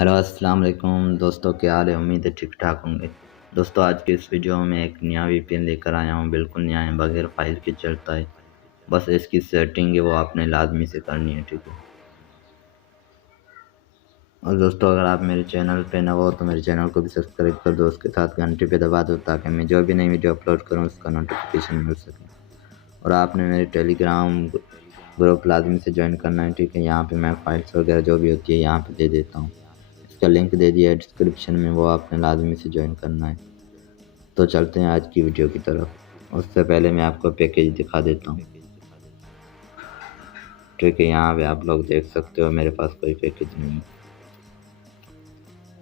Hello अस्सलाम वालेकुम दोस्तों, क्या हाल है। उम्मीद है ठीक ठाक होंगे। दोस्तों आज के इस वीडियो में मैं एक नया वीपीएन लेकर आया हूँ। बिल्कुल नया है, बगैर फाइल के चलता है। बस इसकी सेटिंग है वो आपने लाजमी से करनी है, ठीक है। और दोस्तों अगर आप मेरे चैनल पे नए हो तो मेरे चैनल को भी सब्सक्राइब कर दो, उसके साथ घंटे पे दबा दो ताकि मैं जो भी नई वीडियो अपलोड करूँ उसका नोटिफिकेशन मिल सके। और आपने मेरे टेलीग्राम ग्रुप लाजमी से ज्वाइन करना है, ठीक है। यहाँ पे मैं फाइल्स वगैरह जो भी होती है यहाँ पे दे देता हूँ। इसका लिंक दे दिया है डिस्क्रिप्शन में, वो आपने लाजमी से ज्वाइन करना है। तो चलते हैं आज की वीडियो की तरफ। उससे पहले मैं आपको पैकेज दिखा देता हूँ, ठीक है। यहाँ पे आप लोग देख सकते हो मेरे पास कोई पैकेज नहीं है।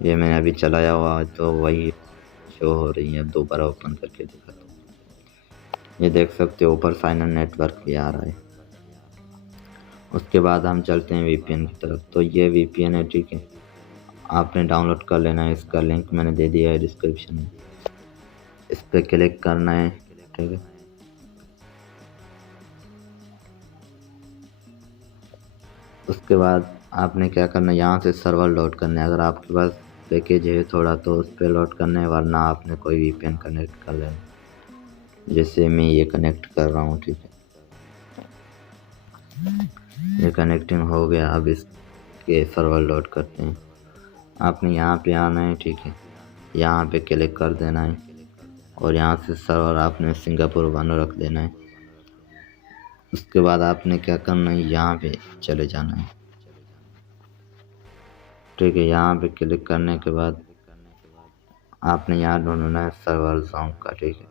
ये मैंने अभी चलाया हुआ है तो वही शो हो रही है। दोबारा ओपन करके दिखाता हूँ। ये देख सकते हो ऊपर फाइनल नेटवर्क भी आ रहा है। उसके बाद हम चलते हैं वीपीएन की तरफ। तो ये वीपीएन है, ठीक है। आपने डाउनलोड कर लेना है, इसका लिंक मैंने दे दिया है डिस्क्रिप्शन में। इस पर क्लिक करना है, ठीक है। उसके बाद आपने क्या करना है, यहाँ से सर्वर लोड करना है। अगर आपके पास पैकेज है थोड़ा तो उस पर लोड करना है, वरना आपने कोई वीपीएन कनेक्ट कर लेना। जैसे मैं ये कनेक्ट कर रहा हूँ, ठीक है। ये कनेक्टिंग हो गया। अब इसके सर्वर लोड करते हैं। आपने यहाँ पे आना है, ठीक है। यहाँ पे क्लिक कर देना है और यहाँ से सर्वर आपने सिंगापुर 1 रख देना है। उसके बाद आपने क्या करना है, यहाँ पे चले जाना है, ठीक है। यहाँ पे क्लिक करने के बाद आपने यहाँ ढूंढना है सर्वर जोन का, ठीक है।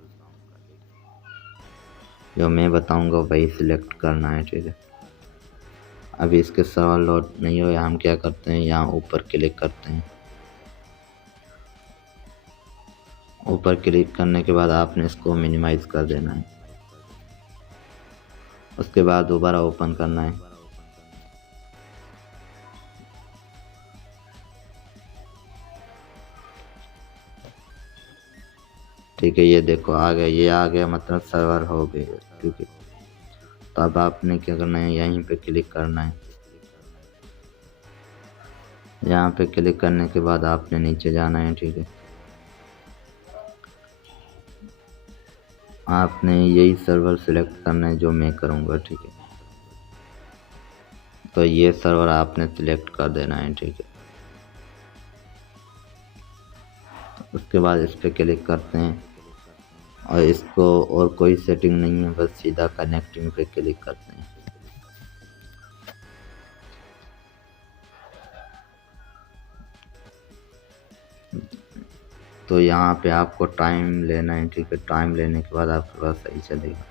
जो मैं बताऊंगा वही सिलेक्ट करना है, ठीक है। अभी इसके सर्वर लोड नहीं हुए, हम क्या करते हैं, यहाँ ऊपर क्लिक करते हैं। ऊपर क्लिक करने के बाद आपने इसको मिनिमाइज कर देना है। उसके बाद दोबारा ओपन करना है। ठीक है, ये देखो आ गया, ये आ गया, मतलब सर्वर हो गए, ठीक है। तो अब आपने क्या करना है, यहीं पे क्लिक करना है। यहाँ पे क्लिक करने के बाद आपने नीचे जाना है, ठीक है। आपने यही सर्वर सिलेक्ट करना है जो मैं करूँगा, ठीक है। तो ये सर्वर आपने सिलेक्ट कर देना है, ठीक है। उसके बाद इस पर क्लिक करते हैं और इसको और कोई सेटिंग नहीं है, बस सीधा कनेक्टिंग पे क्लिक करते हैं। तो यहाँ पे आपको टाइम लेना है, ठीक है। टाइम लेने के बाद आपके पास सही चलेगा।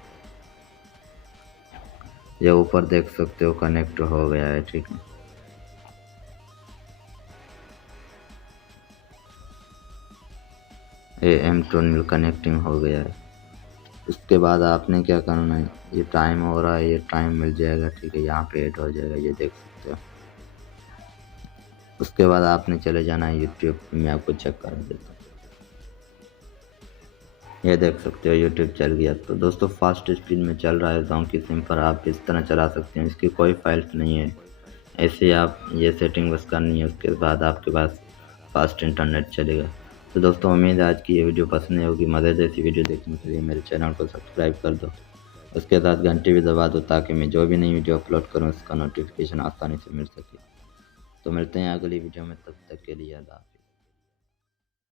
ये ऊपर देख सकते हो कनेक्ट हो गया है, ठीक है। AM2 कनेक्टिंग हो गया है। उसके बाद आपने क्या करना है, ये टाइम हो रहा है, ये टाइम मिल जाएगा, ठीक है। यहाँ पे ऐड हो जाएगा, ये देख सकते हो। उसके बाद आपने चले जाना है यूट्यूब, मैं आपको चेक करा देता हूँ। ये देख सकते हो यूट्यूब चल गया। तो दोस्तों फास्ट स्पीड में चल रहा है, डोंकी सिम पर आप इस तरह चला सकते हैं। इसकी कोई फाइल्स नहीं है, ऐसे आप ये सेटिंग बस करनी है। उसके बाद आपके पास फास्ट इंटरनेट चलेगा। तो दोस्तों उम्मीद है आज की ये वीडियो पसंद होगी। मदद ऐसी वीडियो देखने के लिए मेरे चैनल को सब्सक्राइब कर दो, उसके साथ घंटी भी दबा दो ताकि मैं जो भी नई वीडियो अपलोड करूँ उसका नोटिफिकेशन आसानी से मिल सके। तो मिलते हैं अगली वीडियो में, तब तक के लिए अल्लाह हाफ़िज़।